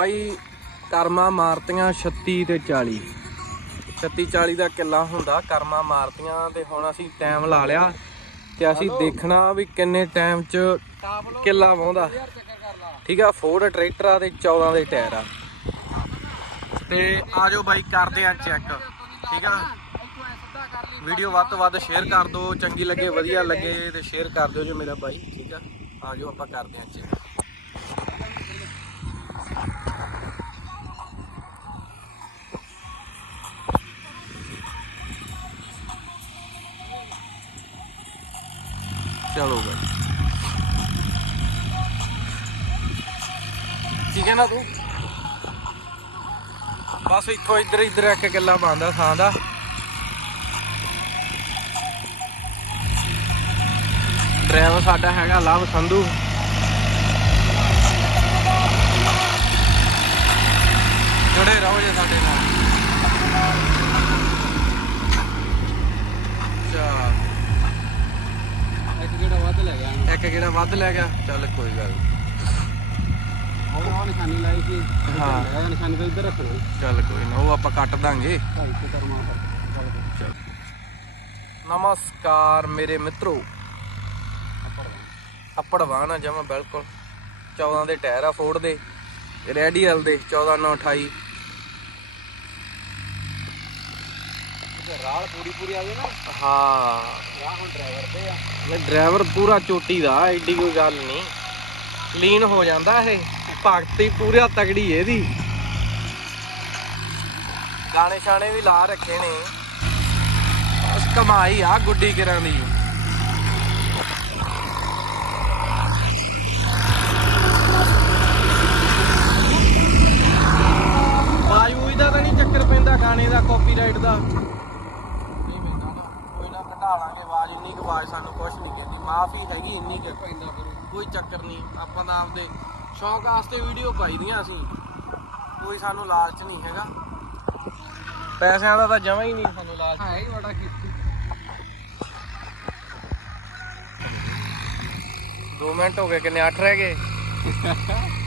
ਬਾਈ ਕਰਮਾ ਮਾਰਤੀਆਂ 36 ਤੇ 40 36 40 ਦਾ ਕਿੱਲਾ ਹੁੰਦਾ ਕਰਮਾ ਮਾਰਤੀਆਂ ਤੇ ਹੁਣ ਅਸੀਂ ਟਾਈਮ ਲਾ ਲਿਆ ਤੇ ਅਸੀਂ ਦੇਖਣਾ ਵੀ ਕਿੰਨੇ ਟਾਈਮ 'ਚ ਕਿੱਲਾ ਵਾਉਂਦਾ ਠੀਕ ਆ ਫੋਰਡ ਟਰੈਕਟਰ ਆ ਤੇ 14 ਦੇ ਟਾਇਰ ਆ। ਤੇ ਆਜੋ ਬਾਈ ਕਰਦੇ ਆ ਚੈੱਕ ਠੀਕ ਆ। ਵੀਡੀਓ ਵੱਧ ਤੋਂ ਵੱਧ ਸ਼ੇਅਰ ਕਰ ਦਿਓ ਚੰਗੀ ਲੱਗੇ ਵਧੀਆ ਲੱਗੇ ਤੇ ਸ਼ੇਅਰ ਕਰ ਦਿਓ ਜੋ ਮੇਰਾ ਬਾਈ। ਠੀਕ ਆ। ਆਜੋ ਆਪਾਂ ਕਰਦੇ ਆ ਚੈੱਕ ਚਲੋ ਬਾਈ। ਠੀਕ ਹੈ ਨਾ ਤੂੰ? ਬਸ ਇੱਥੋਂ ਇੱਧਰ ਇੱਧਰ ਇੱਕ ਕਿੱਲਾ ਬੰਦਾ ਥਾਂ ਦਾ। ਡਰਾਈਵਰ ਸਾਡਾ ਹੈਗਾ ਲਵ ਸੰਧੂ। ਜੁੜੇ ਰਹੋ ਜੇ ਸਾਡੇ ਨਾਲ। ਚਾ ਇੱਕ ਜਿਹੜਾ ਵੱਧ ਲੈ ਗਿਆ ਇੱਕ ਕਿਹੜਾ ਵੱਧ ਲੈ ਗਿਆ ਚੱਲ ਕੋਈ ਗੱਲ। ਉਹ ਨਿਸ਼ਾਨੀ ਲਾਈ ਸੀ। ਹਾਂ। ਨਿਸ਼ਾਨੀ ਤਾਂ ਇੱਧਰ ਰੱਖਣਾ ਚੱਲ ਕੋਈ ਨਾ ਉਹ ਆਪਾਂ ਕੱਟ ਦਾਂਗੇ। ਨਮਸਕਾਰ ਮੇਰੇ ਮਿੱਤਰੋ। ਅਪੜਵਾਣਾ ਜਮਾ ਬਿਲਕੁਲ। 14 ਦੇ ਟਾਇਰ ਆ ਫੋਰਡ ਦੇ। ਰੈਡੀਅਲ ਦੇ 14 ਰਾਲ ਪੂਰੀ ਪੂਰੀ ਆ ਗਈ ਨਾ ਹਾਂ। ਰਾਹ ਹੁਣ ਡਰਾਈਵਰ ਤੇ ਆ। ਡਰਾਈਵਰ ਪੂਰਾ ਚੋਟੀ ਦਾ ਐਡੀ ਕੋਈ ਗੱਲ ਨਹੀਂ। ਲੀਨ ਹੋ ਜਾਂਦਾ ਇਹ ਭਗਤੀ ਪੂਰਾ ਤਗੜੀ ਇਹਦੀ। ਗਾਣੇ ਛਾਣੇ ਵੀ ਲਾ ਰੱਖੇ ਨੇ। ਬਸ ਕਮਾਈ ਆ ਗੁੱਡੀ ਕਿਰਾਂ ਦੀ। ਵਾਯੂ ਇਹਦਾ ਤਾਂ ਨਹੀਂ ਚੱਕਰ ਪੈਂਦਾ ਗਾਣੇ ਦਾ ਕਾਪੀਰਾਈਟ ਦਾ। ਘਟਾ ਲਾਂਗੇ ਆਵਾਜ਼ ਇੰਨੀ ਕੁ ਆਵਾਜ਼ ਸਾਨੂੰ ਕੁਝ ਨਹੀਂ ਕਹਿੰਦੀ। ਮਾਫੀ ਹੈਗੀ ਇੰਨੀ ਕੁ ਪੈਂਦਾ ਫਿਰ ਕੋਈ ਚੱਕਰ ਨਹੀਂ ਆਪਾਂ ਤਾਂ ਆਪਦੇ ਸ਼ੌਕ ਵਾਸਤੇ ਵੀਡੀਓ ਪਾਈ ਦੀਆਂ ਅਸੀਂ। ਕੋਈ ਸਾਨੂੰ ਲਾਲਚ ਨਹੀਂ ਹੈਗਾ। ਪੈਸਿਆਂ ਦਾ ਤਾਂ ਜਮਾ ਹੀ ਨਹੀਂ ਸਾਨੂੰ ਲਾਲਚ। ਹੈ ਹੀ ਬੜਾ ਕੀਤੀ 2 ਮਿੰਟ ਹੋ ਗਏ ਕਿੰਨੇ 8 ਰਹਿ ਗਏ?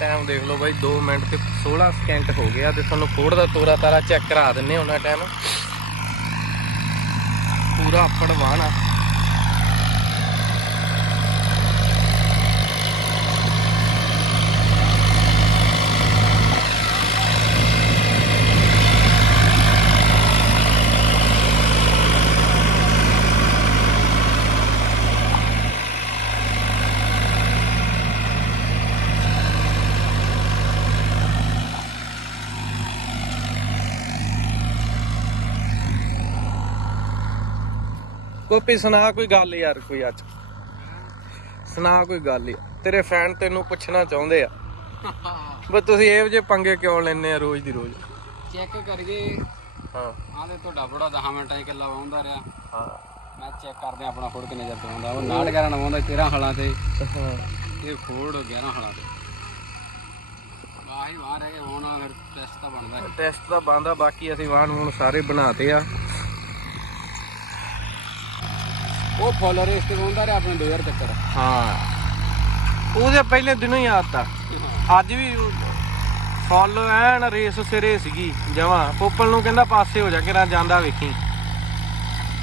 ਟਾਈਮ ਦੇਖ ਲਓ ਬਾਈ 2 ਮਿੰਟ ਤੇ 16 ਸਕਿੰਟ ਹੋ ਗਿਆ ਤੇ ਤੁਹਾਨੂੰ ਕੋਡ ਦਾ ਤੋਰਾ ਤਾਰਾ ਚੈੱਕ ਕਰਾ ਦਿੰਨੇ ਉਹਨਾਂ ਟਾਈਮ ਪੂਰਾ ਅੱਪੜ ਵਾਹਣਾ ਕੋਪੀ ਸੁਣਾ ਕੋਈ ਗੱਲ ਯਾਰ ਕੋਈ ਅੱਜ। ਸੁਣਾ ਕੋਈ ਗੱਲ ਤੇਰੇ ਫੈਨ ਤੈਨੂੰ ਪੁੱਛਣਾ ਚਾਹੁੰਦੇ ਆ। ਬਈ ਤੁਸੀਂ ਇਹੋ ਜਿਹੇ ਪੰਗੇ ਕਿਉਂ ਲੈਂਦੇ ਆ ਰੋਜ਼ ਦੀ ਰੋਜ਼? ਚੈੱਕ ਕਰੀਏ ਹਾਂ। ਤੇ ਤੁਹਾਡਾ ਬੜਾ 10 ਮਿੰਟਾਂ 'ਚ ਕਿੱਲਾ ਵਾਉਂਦਾ ਰਿਹਾ। ਹਾਂ। ਮੈਂ ਚੈੱਕ ਕਰਦੇ ਆ ਆਪਣਾ ਫੋੜ ਕਿੰਨੇ ਤੋਂ ਆਉਂਦਾ। ਉਹ ਨਾਲ 11 ਨਵਾਉਂਦਾ 13 ਹਲਾਂ ਤੇ। ਹਾਂ। ਇਹ ਫੋੜ 11 ਹਲਾਂ ਤੇ। ਵਾਹ ਹੀ ਵਾਹ ਰਹਿ ਗਏ ਹੁਣ ਫਿਰ ਟੈਸਟ ਤਾਂ ਬਣਦਾ। ਹੈ। ਟੈਸਟ ਤਾਂ ਬੰਦਾ ਬਾਕੀ ਅਸੀਂ ਵਾਹਨ ਹੁਣ ਸਾਰੇ ਬਣਾਤੇ ਆ। ਉਹ ਫੁੱਲ ਰੇਸ ਤੇ ਵਾਉਂਦਾ ਰਿਹਾ ਆਪਣੇ 2000 ਚੱਕਰ। ਹਾਂ। ਉਹਦੇ ਪਹਿਲੇ ਦਿਨੋਂ ਹੀ ਆਦਤਾ ਅੱਜ ਵੀ ਫੁੱਲ ਐਨ ਰੇਸ ਸਿਰੇ ਸੀਗੀ ਜਮਾ। ਪੋਪਲ ਨੂੰ ਕਹਿੰਦਾ ਪਾਸੇ ਹੋ ਜਾ ਕੇ ਨਾ ਜਾਂਦਾ ਵੇਖੀ।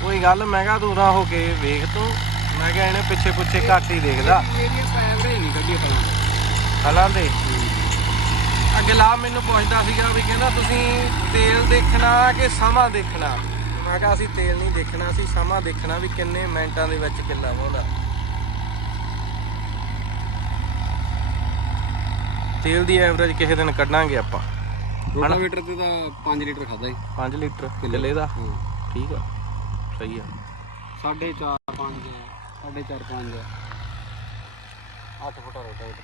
ਉਹੀ ਗੱਲ ਮੈਂ ਕਿਹਾ ਤੂੰ ਨਾ ਹੋ ਕੇ ਵੇਖ ਤੂੰ। ਮੈਂ ਕਿਹਾ ਇਹਨੇ ਪਿੱਛੇ ਪੁੱਛੇ ਘੱਟ ਹੀ ਦੇਖਦਾ ਏਰੀਆ ਤਾਂ ਐਵਰੇਜ ਨਹੀਂ ਕੱਢੀ ਤਾਂ। ਹਲਾਂ ਦੇ ਅੱਗੇ ਲਾ ਮੈਨੂੰ ਪੁੱਛਦਾ ਸੀਗਾ ਵੀ ਕਹਿੰਦਾ ਤੁਸੀਂ ਤੇਲ ਦੇਖਣਾ ਕਿ ਸਮਾਂ ਦੇਖਣਾ? ਮੈਂ ਕਿਹਾ ਅਸੀਂ ਤੇਲ ਨਹੀਂ ਦੇਖਣਾ ਅਸੀਂ ਸਮਾਂ ਦੇਖਣਾ ਵੀ ਕਿੰਨੇ ਮਿੰਟਾਂ ਦੇ ਵਿੱਚ ਕਿੰਨਾ ਵਾਉਂਦਾ ਤੇਲ ਦੀ ਐਵਰੇਜ ਕਿਸੇ ਦਿਨ ਕੱਢਾਂਗੇ ਆਪਾਂ। ਰੋਟਾਵੇਟਰ ਤੇ ਤਾਂ 5 ਲੀਟਰ ਖਾਦਾ ਹੀ 5 ਲੀਟਰ ਕਿੱਲੇ। ਦਾ? ਠੀਕ ਆ। ਸਹੀ ਆ। ਸਾਢੇ 4 5 ਸਾਢੇ 4 5 8 ਫੁੱਟ ਰੋਟਾਵੇਟਰ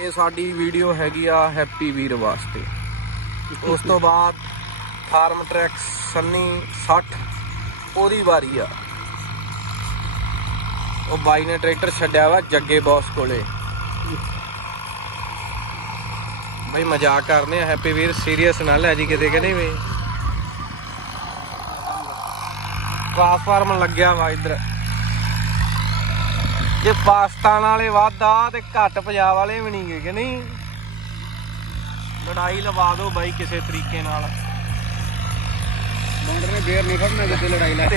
ਇਹ ਸਾਡੀ ਵੀਡੀਓ ਹੈਗੀ ਆ ਹੈਪੀ ਵੀਰ ਵਾਸਤੇ। ਉਸ ਤੋਂ ਬਾਅਦ ਫਾਰਮ ਟਰੈਕ ਸੰਨੀ 60 ਉਹਦੀ ਵਾਰੀ ਆ। ਉਹ ਬਾਈ ਨੇ ਟਰੈਕਟਰ ਛੱਡਿਆ ਵਾ ਜੱਗੇ ਬੌਸ ਕੋਲੇ। ਬਈ ਮਜ਼ਾਕ ਕਰਨੇ ਆ ਹੈਪੀ ਵੀਰ ਸੀਰੀਅਸ ਨਾ ਲੈ ਜੀ ਕਿਤੇ ਕਿ ਵੀ ਵੇ ਟ੍ਰਾਂਸਫਾਰਮਰ ਲੱਗਿਆ ਵਾ ਇੱਧਰ। ਜੇ ਪਾਕਿਸਤਾਨ ਵਾਲੇ ਵਾਦਾ ਤੇ ਘੱਟ ਪੰਜਾਬ ਵਾਲੇ ਵੀ ਨਹੀਂ ਗਏ ਕਿ ਨਹੀਂ? ਲੜਾਈ ਲਵਾ ਦਿਓ ਬਾਈ ਕਿਸੇ ਤਰੀਕੇ ਨਾਲ। ਬਾਉਂਡਰ ਨੇ ਬੇਰ ਨਹੀਂ ਫੜਨਾ ਜਿੱਦੇ ਲੜਾਈ ਲੱਗ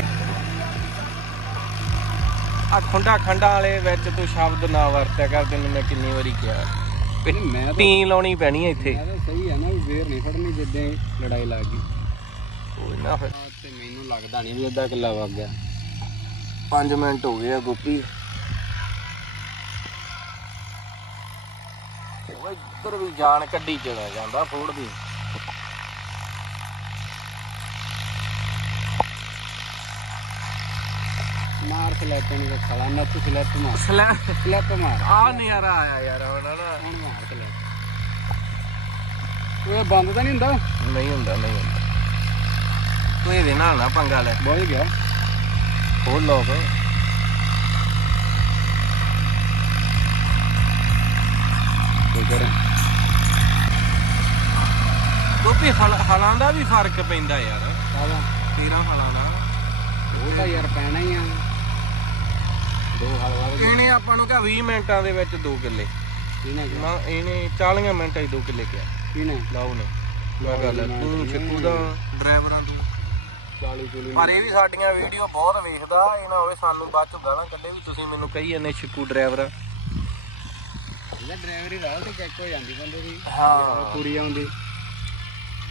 ਆ ਖੁੰਡਾ ਖੰਡਾ ਵਾਲੇ ਵਿੱਚ ਤੂੰ ਸ਼ਬਦ ਨਾ ਵਰਤਿਆ ਕਰ ਤੈਨੂੰ ਮੈਂ ਕਿੰਨੀ ਵਾਰੀ ਕਿਹਾ। ਮੈਂ ਟੀ ਲਾਉਣੀ ਪੈਣੀ ਇੱਥੇ। ਸਹੀ ਹੈ ਨਾ ਬੇਰ ਨਹੀਂ ਫੜਨੀ ਜਿੱਦੇ ਲੜਾਈ ਲੱਗ ਗਈ। ਕੋਈ ਨਾ ਫਿਰ। ਮੈਨੂੰ ਲੱਗਦਾ ਨਹੀਂ ਵੀ ਅੱਧਾ ਕਿੱਲਾ ਵਗ ਗਿਆ। 5 ਮਿੰਟ ਹੋ ਗਏ ਆ ਗੋਪੀ। ਉਹ ਇੱਧਰ ਵੀ ਜਾਨ ਕੱਢੀ ਚਲਾ ਜਾਂਦਾ ਫੋੜ ਦੀ। ਮਾਰ ਸਲੈਪ ਨੂੰ ਤਾਂ ਖਲਾ ਨੱਚ ਸਲੈਪ ਮਾਰ। ਸਲੈ ਸਲੈਪ ਮਾਰ। ਆ ਨਜ਼ਾਰਾ ਆਇਆ ਯਾਰ ਹੁਣ ਨਾ ਹੁਣ ਮਾਰ ਸਲੈਪ ਉਹ ਬੰਦ ਤਾਂ ਨਹੀਂ ਹੁੰਦਾ? ਨਹੀਂ ਹੁੰਦਾ ਨਹੀਂ ਹੁੰਦਾ। ਤੂੰ ਇਹਦੇ ਨਾਲ ਨਾ ਪੰਗਾ ਲੈ। ਬੋਲ ਗਿਆ। ਖੋਲ ਲੋਕ ਕੀ ਕਰਾਂ ਗੋਪੀ ਹਲ- ਹਲਾਂ ਦਾ ਵੀ ਫ਼ਰਕ ਪੈਂਦਾ ਯਾਰ। ਆਦਾ 13 ਹਲਾਂ ਦਾ। ਉਹ ਤਾਂ ਯਾਰ ਪੈਣਾ ਹੀ ਆ। ਦੋ ਹਲ ਵਗ ਗਏ। ਇਹਨੇ ਆਪਾਂ ਨੂੰ ਕਿਹਾ 20 ਮਿੰਟਾਂ ਦੇ ਵਿੱਚ 2 ਕਿੱਲੇ। ਕਿਹਨੇ ਕਿਹਾ? ਨਾ ਇਹਨੇ 40 ਮਿੰਟਾਂ 'ਚ 2 ਕਿੱਲੇ ਕਿਹਾ। ਕਿਹਨੇ ਲਾਉ ਨੇ ਮੈਂ ਗੱਲ ਹੈ, ਤੂੰ ਛਿੱਕੂ ਦਾ ਡਰਾਈਵਰਾਂ ਤੂੰ। 40 ਕਿਲੋ ਪਰ ਇਹ ਵੀ ਸਾਡੀਆਂ ਵੀਡੀਓ ਬਹੁਤ ਵੇਖਦਾ। ਇਹ ਨਾ ਹੋਵੇ ਸਾਨੂੰ ਬਾਅਦ ਚ ਗਾਲਾਂ ਕੱਢੇ ਵੀ ਤੁਸੀਂ ਮੈਨੂੰ ਕਹੀ ਜਾਂਦੇ ਛਿੱਕੂ ਡਰਾਈਵਰ ਇਹਦਾ ਡਰਾਈਵਰੀ ਰਾਲ ਤੇ ਚੈੱਕ ਹੋ ਜਾਂਦੀ ਬੰਦੇ ਦੀ। ਹਾਂ। ਪੂਰੀ ਆਉਂਦੀ।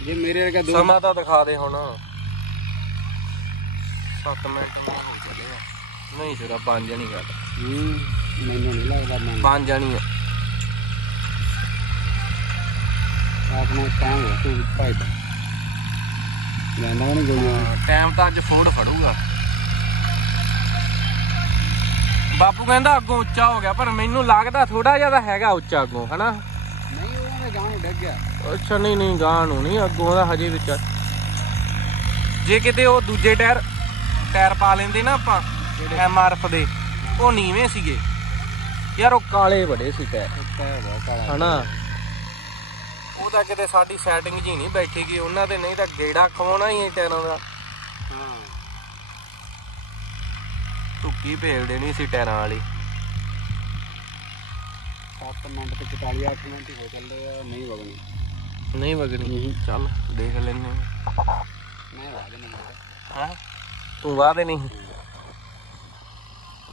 ਜੇ ਮੇਰੇ ਵਰਗਾ ਦੋ ਸਮਾਂ ਤਾਂ ਦਿਖਾ ਦੇ ਹੁਣ। 7 ਮਿੰਟ ਹੋ ਚਲੇ ਆ। ਨਹੀਂ ਸਿਰਾ ਪੰਜ ਨਹੀਂ ਗੱਲ। ਹੂੰ, ਮੈਨੂੰ ਨਹੀਂ ਲੱਗਦਾ ਮੈਂ ਪੰਜ ਨਹੀਂ ਆਪਣਾ ਟਾਈਮ ਹੋ ਤੂੰ ਭਾਈ। ਲੈਂਦਾ ਨਹੀਂ ਕੋਈ। ਟਾਈਮ ਤਾਂ ਅੱਜ ਫੋੜ ਫੜੂਗਾ। ਬਾਪੂ ਕਹਿੰਦਾ ਅੱਗੋਂ ਉੱਚਾ ਹੋ ਗਿਆ ਪਰ ਮੈਨੂੰ ਲੱਗਦਾ ਥੋੜਾ ਜਿਹਾ ਤਾਂ ਹੈਗਾ ਉੱਚਾ ਅੱਗੋਂ ਹਨਾ? ਨਹੀਂ ਉਹ ਮੈਂ ਗਾਂ ਡਿੱਗ ਗਿਆ। ਅੱਛਾ ਨਹੀਂ ਨਹੀਂ ਗਾਂ ਨੂੰ ਨਹੀਂ ਅੱਗੋਂ ਦਾ ਹਜੇ ਵਿੱਚ ਜੇ ਕਿਤੇ ਉਹ ਦੂਜੇ ਟਾਇਰ ਟਾਇਰ ਪਾ ਲੈਂਦੇ ਨਾ ਆਪਾਂ ਐਮਆਰਐਫ ਦੇ ਉਹ ਨੀਵੇਂ ਸੀਗੇ। ਯਾਰ ਉਹ ਕਾਲੇ ਬੜੇ ਸੀ ਟਾਇਰ। ਉੱਤਾ ਬਹੁਤ ਕਾਲਾ। ਹਨਾ? ਉਹ ਤਾਂ ਕਿਤੇ ਸਾਡੀ ਸੈਟਿੰਗ ਜੀ ਨਹੀਂ ਬੈਠੀ ਗਈ ਉਹਨਾਂ ਦੇ ਨਹੀਂ ਤਾਂ ਗੇੜਾ ਖਵਾਉਣਾ ਹੀ ਹੈ ਟਾਇਰਾਂ ਦਾ। ਹਾਂ। ਧੁੱਕੀ ਭੇਲ ਦੇਣੀ ਸੀ ਟਾਇਰਾਂ ਵਾਲੀ। 7 ਮਿੰਟ ਤੇ 44 8 ਮਿੰਟ ਹੀ ਹੋ ਚੱਲਦੇ ਆ ਨਹੀਂ ਵਗਣੀ। ਨਹੀਂ ਵਗਣੀ। ਚੱਲ ਦੇਖ ਲੈਨੇ ਮੈਂ ਵਾਜ ਨਹੀਂ ਹਾਂ। ਤੂੰ ਵਾਹ ਦੇ ਨਹੀਂ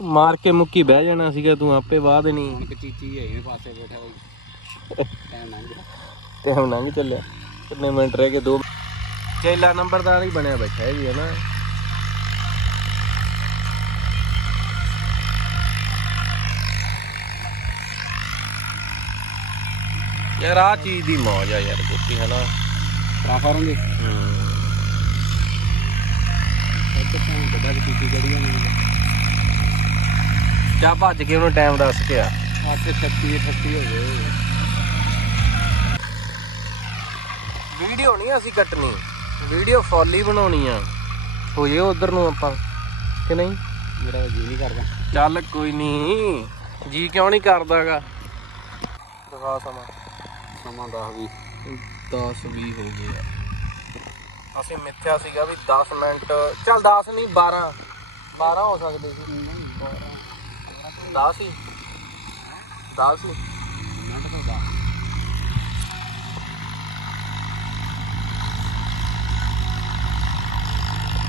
ਮਾਰ ਕੇ ਮੁੱਕੀ ਬਹਿ ਜਾਣਾ ਸੀਗਾ ਤੂੰ ਆਪੇ ਵਾਹ ਦੇਣੀ ਹੁਣ ਕਿ ਚੀਚੀ ਹੈ ਇਹ ਪਾਸੇ ਬੈਠਾ ਹੋਈ। ਟਾਈਮ ਲੰਘ ਗਿਆ। ਹੁਣ ਲੰਘ ਚੱਲਿਆ। ਕਿੰਨੇ ਮਿੰਟ ਰਹਿ ਗਏ ਦੋ ਚੇਲਾ ਨੰਬਰਦਾਰ ਹੀ ਬਣਿਆ ਬੈਠਾ ਇਹ ਵੀ ਹੈ ਯਾਰ ਆ ਚੀਜ਼ ਦੀ ਮੌਜ ਆ ਯਾਰ ਕੁੱਤੀ ਹੈ ਨਾ ਟ੍ਰਾਂਸਫਾਰਮ ਦੇ ਇੱਥੇ ਤਾਂ ਗੱਡਾ ਦੀ ਚੀਚੀ ਗੜੀ ਨਹੀਂ ਜਾ ਭੱਜ ਕੇ ਉਹਨੂੰ ਟਾਈਮ ਦੱਸ ਕੇ ਆ? ਆਪੇ 36 38 ਹੋ ਗਏ। ਵੀਡੀਓ ਨਹੀਂ ਅਸੀਂ ਕੱਟਣੀ। ਵੀਡੀਓ ਫੋਲੀ ਬਣਾਉਣੀ ਆ। ਹੋ ਜੇ ਉਧਰ ਨੂੰ ਆਪਾਂ ਕਿ ਨਹੀਂ? ਮੇਰਾ ਜੀ ਨਹੀਂ ਕਰਦਾ। ਚੱਲ ਕੋਈ ਨਹੀਂ। ਜੀ ਕਿਉਂ ਨਹੀਂ ਕਰਦਾਗਾ? ਦਿਖਾ ਸਮਾਂ। ਸਮਾਂ 10 ਵੀ 10 20 ਹੋ ਗਏ ਆ। ਅਸੀਂ ਮਿੱਥਿਆ ਸੀਗਾ ਵੀ 10 ਮਿੰਟ ਚੱਲ 10 ਨਹੀਂ 12 12 ਹੋ ਸਕਦੇ ਸੀ। 10 ਹੀ। 10 ਹੀ। ਮਿੰਟ ਤੋਂ ਦਾ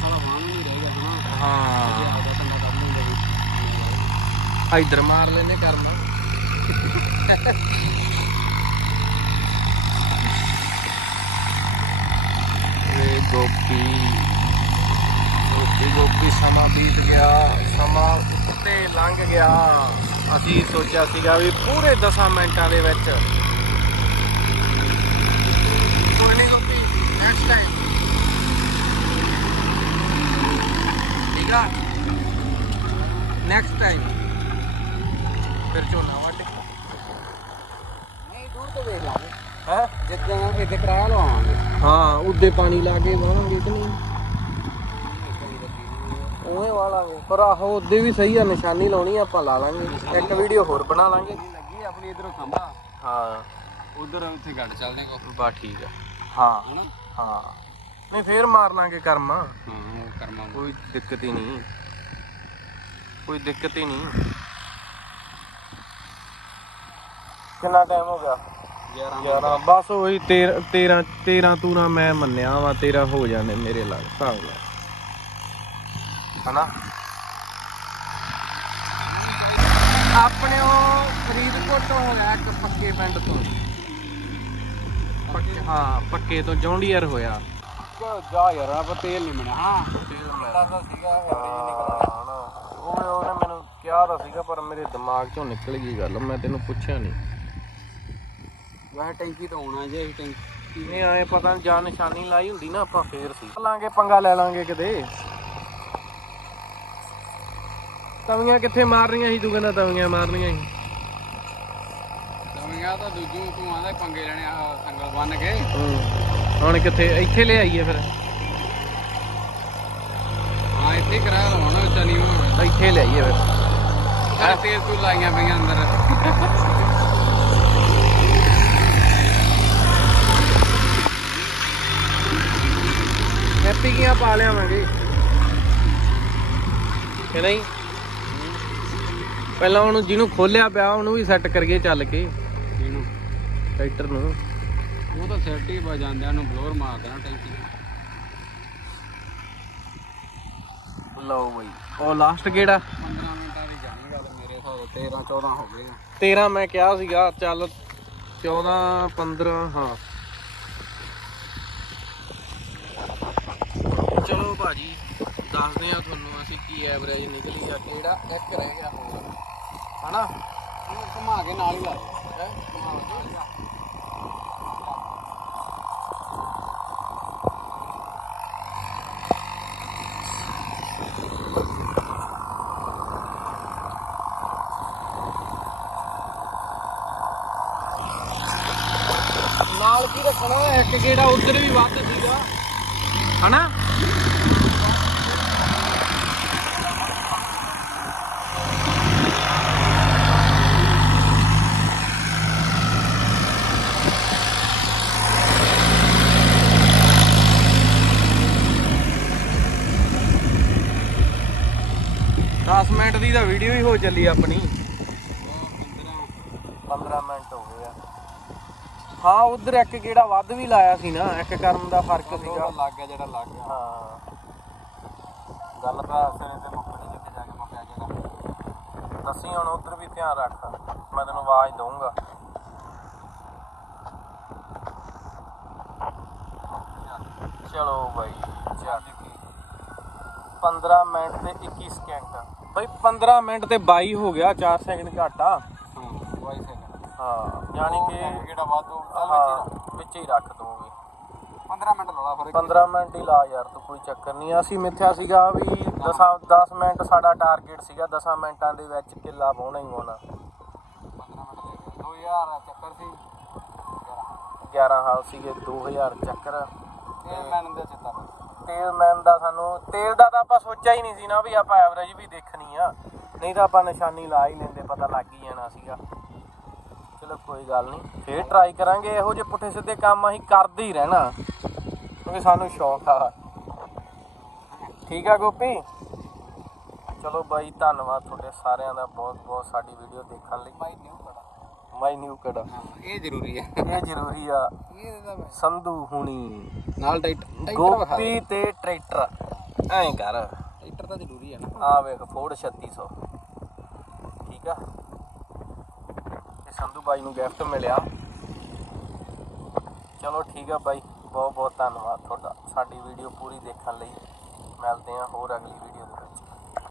ਸਾਲਾ ਵਾਹਨ ਨਹੀਂ ਰਹੇਗਾ ਹਨਾ ਹਾਂ। ਇਧਰ ਮਾਰ ਲੈਨੇ ਕਰਨਾ ਵੇ ਗੋਪੀ। ਗੋਪੀ ਗੋਪੀ, ਸਮਾਂ ਬੀਤ ਗਿਆ। ਸਮਾਂ ਉੱਤੇ ਲੰਘ ਗਿਆ। ਅਸੀਂ ਸੋਚਿਆ ਸੀਗਾ ਵੀ ਪੂਰੇ 10 ਮਿੰਟਾਂ ਦੇ ਵਿੱਚ। ਕੋਈ ਨਹੀਂ ਗੋਪੀ ਨੈਕਸਟ ਟਾਈਮ ਠੀਕ ਆ? ਨੈਕਸਟ ਟਾਈਮ ਫਿਰ ਝੋਨਾ ਵੱਢ ਕੇ ਨਹੀਂ ਦੂਰ ਤੋਂ ਵੇਖ ਲਾਂਗੇ ਹੈ ਜਿੱਦਾਂ ਕਿਤੇ ਕਿਰਾਇਆ ਲਵਾਵਾਂਗੇ ਹਾਂ ਉੱਦੇ ਪਾਣੀ ਲਾ ਕੇ ਵਾਵਾਂਗੇ ਕਿ ਨਹੀਂ? ਪਰ ਆਹੋ ਉੱਦੇ ਵੀ ਸਹੀ ਆ ਨਿਸ਼ਾਨੀ ਲਾਉਣੀ ਆ, ਆਪਾਂ ਲਾ ਲਾਂਗੇ। ਇੱਕ ਵੀਡੀਓ ਹੋਰ ਬਣਾ ਲਾਂਗੇ। ਲੱਗੀ ਆਪਣੀ ਇਧਰੋਂ ਖੰਭਾ ਹਾਂ। ਉਧਰ ਉੱਥੇ ਗੱਡ ਚੱਲਦੇ ਕੋ ਬਾ ਠੀਕ ਆ। ਹਾਂ। ਹਨਾ? ਹਾਂ। ਨਹੀਂ ਫੇਰ ਮਾਰ ਲਾਂਗੇ ਕਰਮਾ। ਹਾਂ ਉਹ ਕਰਮਾ ਕੋਈ ਦਿੱਕਤ ਹੀ ਨਹੀਂ। ਕੋਈ ਦਿੱਕਤ ਹੀ ਨਹੀਂ। ਕਿੰਨਾ ਟਾਈਮ ਹੋ ਗਿਆ? 11 11 ਬਸ ਉਹੀ 13 13 13 ਤੂਰਾ ਮੈਂ ਮੰਨਿਆ ਵਾ ਤੇਰਾ ਹੋ ਜਾਣੇ ਮੇਰੇ ਲੱਗ ਹਿਸਾਬ ਨਾਲ। ਹਨਾ? ਆਪਣੇ ਉਹ ਫਰੀਦਕੋਟ ਤੋਂ ਹੋਇਆ ਇੱਕ ਪੱਕੇ ਪਿੰਡ ਤੋਂ। ਪੱਕੇ? ਹਾਂ ਪੱਕੇ ਤੋਂ ਜੌਂਡੀਅਰ ਹੋਇਆ। ਜਾ ਯਾਰ ਆਪਾਂ ਤੇਲ ਨਹੀਂ ਮਿਲਿਆ। ਹਾਂ। ਮੇਰਾ ਤਾਂ ਸੀਗਾ ਉਹ ਉਹਨੇ ਮੈਨੂੰ ਕਿਹਾ ਤਾਂ ਸੀਗਾ ਪਰ ਮੇਰੇ ਦਿਮਾਗ ਚੋਂ ਨਿਕਲ ਗਈ ਗੱਲ ਮੈਂ ਤੈਨੂੰ ਪੁੱਛਿਆ ਨਹੀਂ ਵੈਸੇ ਟੈਂਕੀ ਤਾਂ ਹੋਣਾ ਜੇ ਅਸੀਂ ਟੈਂਕੀ ਨਹੀਂ ਆਏ ਪਤਾ ਨੀ ਜਾਂ ਨਿਸ਼ਾਨੀ ਲਾਈ ਹੁੰਦੀ ਨਾ ਆਪਾਂ ਫੇਰ ਸੀ। ਲਾਂਗੇ ਪੰਗਾ ਲੈ ਲਾਂਗੇ ਕਿਤੇ। ਤਵੀਆਂ ਕਿੱਥੇ ਮਾਰਨੀਆਂ ਸੀ ਤੂੰ ਕਹਿੰਦਾ ਤਵੀਆਂ ਮਾਰਨੀਆਂ ਸੀ। ਤਵੀਆਂ ਤਾਂ ਦੂਜੂ ਤੂੰ ਆਂਦਾ ਪੰਗੇ ਲੈਣੇ ਆ ਸੰਗਲ ਬੰਨ ਕੇ। ਹੁਣ ਕਿੱਥੇ ਇੱਥੇ ਲੈ ਆਈਏ ਫਿਰ। ਹਾਂ ਇੱਥੇ ਕਰਾ ਲਵਾਉਣਾ ਚਨੀ ਇੱਥੇ ਲੈ ਆਈਏ ਫਿਰ। ਤੇਲ ਤੂੰ ਲਾਈਆਂ ਪਈਆਂ ਅੰਦਰ। ਹੈਪੀਆਂ ਪਾ ਲਿਆਵਾਂਗੇ। ਕਿ ਨਹੀਂ? ਪਹਿਲਾਂ ਉਹਨੂੰ ਜਿਹਨੂੰ ਖੋਲਿਆ ਪਿਆ ਉਹਨੂੰ ਵੀ ਸੈੱਟ ਕਰੀਏ ਚੱਲ ਕੇ। ਇਹਨੂੰ ਟਰੈਕਟਰ ਨੂੰ। ਉਹ ਤਾਂ ਸੈਟ ਹੀ ਵਾ ਜਾਂਦਿਆਂ ਨੂੰ ਬਲੋਰ ਮਾਰ ਦੇਣਾ ਟੈਂਕੀ ਲਓ ਬਈ ਉਹ ਲਾਸਟ ਕਿਹੜਾ? 15 ਮਿੰਟਾਂ ਦੀ ਜਾਣੀ ਗੱਲ ਮੇਰੇ ਹਿਸਾਬ ਨਾਲ 13 14 ਹੋ ਗਏ। 13 ਮੈਂ ਕਿਹਾ ਸੀਗਾ ਚੱਲ 14 15 ਹਾਂ ਚਲੋ ਭਾਜੀ ਦੱਸਦੇ ਆ ਤੁਹਾਨੂੰ ਅਸੀਂ ਕੀ ਐਵਰੇਜ ਨਿਕਲੀ ਆ, ਕਿਹੜਾ ਇੱਕ ਰਹਿ ਗਿਆ ਹੋਰ। ਹਨਾ? ਇਹਨੂੰ ਘੁਮਾ ਕੇ ਨਾਲ ਹੀ ਲਾ ਦੇ ਘੁਮਾ ਕੇ ਨਾਲ ਕੀ ਰੱਖਣਾ, ਇੱਕ ਜਿਹੜਾ ਉਧਰ ਵੀ ਵੱਧ ਸੀਗਾ। ਹਨਾ? ਦਸ ਮਿੰਟ ਦੀ ਤਾਂ ਵੀਡੀਓ ਹੀ ਹੋ ਚੱਲੀ ਆਪਣੀ। 15 ਮਿੰਟ ਹੋ ਗਏ ਆ। ਹਾਂ ਉਧਰ ਇੱਕ ਕਿਹੜਾ ਵੱਧ ਵੀ ਲਾਇਆ ਸੀ ਨਾ ਇੱਕ ਕਰਮ ਦਾ ਫ਼ਰਕ ਸੀਗਾ। ਲੱਗ ਗਿਆ ਜਿਹੜਾ ਲੱਗ ਗਿਆ। ਹਾਂ। ਗੱਲ ਤਾਂ ਅਸਲੇ ਤੇ ਮੁੱਕਣੀ ਜਿੱਥੇ ਜਾ ਕੇ ਮੁੱਕਿਆ ਜਿਹੜਾ। ਦੱਸੀ ਹੁਣ ਉਧਰ ਵੀ ਧਿਆਨ ਰੱਖ। ਮੈਂ ਤੈਨੂੰ ਆਵਾਜ਼ ਦਊਂਗਾ। ਚਲੋ ਬਾਈ ਚੱਲ 15 ਮਿੰਟ ਤੇ 21 ਸਕਿੰਟ। ਬਈ 15 ਮਿੰਟ ਤੇ 22 ਹੋ ਗਿਆ 4 ਸੈਕਿੰਡ ਘੱਟ। ਹਾਂ ਵਾਈ ਸੈਕਿੰਡ ਹਾਂ ਯਾਨੀ ਕਿ ਕਿਹੜਾ ਵਾਧੂ ਚੱਲ ਹਾਂ ਵਿੱਚ ਹੀ ਰੱਖ ਦੂੰਗੀ 15 ਮਿੰਟ ਲਾ ਫਿਰ 15 ਮਿੰਟ ਹੀ ਲਾ ਯਾਰ ਤੂੰ ਕੋਈ ਚੱਕਰ ਨਹੀਂ ਅਸੀਂ ਮਿੱਥਿਆ ਸੀਗਾ ਵੀ 10 10 ਮਿੰਟ ਸਾਡਾ ਟਾਰਗੇਟ ਸੀਗਾ 10 ਮਿੰਟਾਂ ਦੇ ਵਿੱਚ ਕਿੱਲਾ ਪਾਉਣਾ ਹੀ ਹੋਣਾ 15 ਮਿੰਟ ਦੇ 2000 ਚੱਕਰ ਸੀ। 11 ਹਾਲ ਸੀਗੇ 2000 ਚੱਕਰ। ਇਹ ਮੈਨੂੰ ਦੇ ਚਿੱਤਾ ਤੇਲ ਦਾ ਸਾਨੂੰ, ਤੇਲ ਦਾ ਤਾਂ ਆਪਾਂ ਸੋਚਿਆ ਹੀ ਨਹੀਂ ਸੀ ਨਾ ਵੀ ਆਪਾਂ ਐਵਰੇਜ ਵੀ ਦੇਖਣੀ ਆ। ਨਹੀਂ ਤਾਂ ਆਪਾਂ ਨਿਸ਼ਾਨੀ ਲਾ ਹੀ ਲੈਂਦੇ, ਪਤਾ ਲੱਗ ਹੀ ਜਾਣਾ ਸੀਗਾ। ਚਲੋ ਕੋਈ ਗੱਲ ਨਹੀਂ, ਫੇਰ ਟਰਾਈ ਕਰਾਂਗੇ, ਇਹੋ ਜਿਹੇ ਪੁੱਠੇ ਸਿੱਧੇ ਕੰਮ ਅਸੀਂ ਕਰਦੇ ਹੀ ਰਹਿਣਾ, ਕਿਉਂਕਿ ਸਾਨੂੰ ਸ਼ੌਂਕ ਆ। ਠੀਕ ਆ ਗੋਪੀ? ਚਲੋ ਬਾਈ, ਧੰਨਵਾਦ ਤੁਹਾਡੇ ਸਾਰਿਆਂ ਦਾ ਬਹੁਤ ਬਹੁਤ ਸਾਡੀ ਵੀਡੀਓ ਦੇਖਣ ਲਈ। ਮਾਈ ਨਿਊ ਮਾਈ ਨਿਊ ਕੜਾ ਇਹ ਜ਼ਰੂਰੀ ਹੈ ਇਹ ਜ਼ਰੂਰੀ ਆ। ਸੰਧੂ ਹੁਣੀ। ਨਾਲ ਟਾਈਟ ਗੋਪੀ ਤੇ ਟਰੈਕਟਰ। ਐਂ ਕਰ। ਟਰੈਕਟਰ ਤਾਂ ਜ਼ਰੂਰੀ ਹੈ ਨਾ। ਆ ਵੇਖ ਫੋਰਡ 3600 ਠੀਕ ਆ? ਇਹ ਸੰਧੂ ਬਾਈ ਨੂੰ ਗਿਫਟ ਮਿਲਿਆ। ਚਲੋ ਠੀਕ ਆ ਬਾਈ। ਬਹੁਤ ਬਹੁਤ ਧੰਨਵਾਦ ਤੁਹਾਡਾ। ਸਾਡੀ ਵੀਡੀਓ ਪੂਰੀ ਦੇਖਣ ਲਈ। ਮਿਲਦੇ ਹਾਂ ਹੋਰ ਅਗਲੀ ਵੀਡੀਓ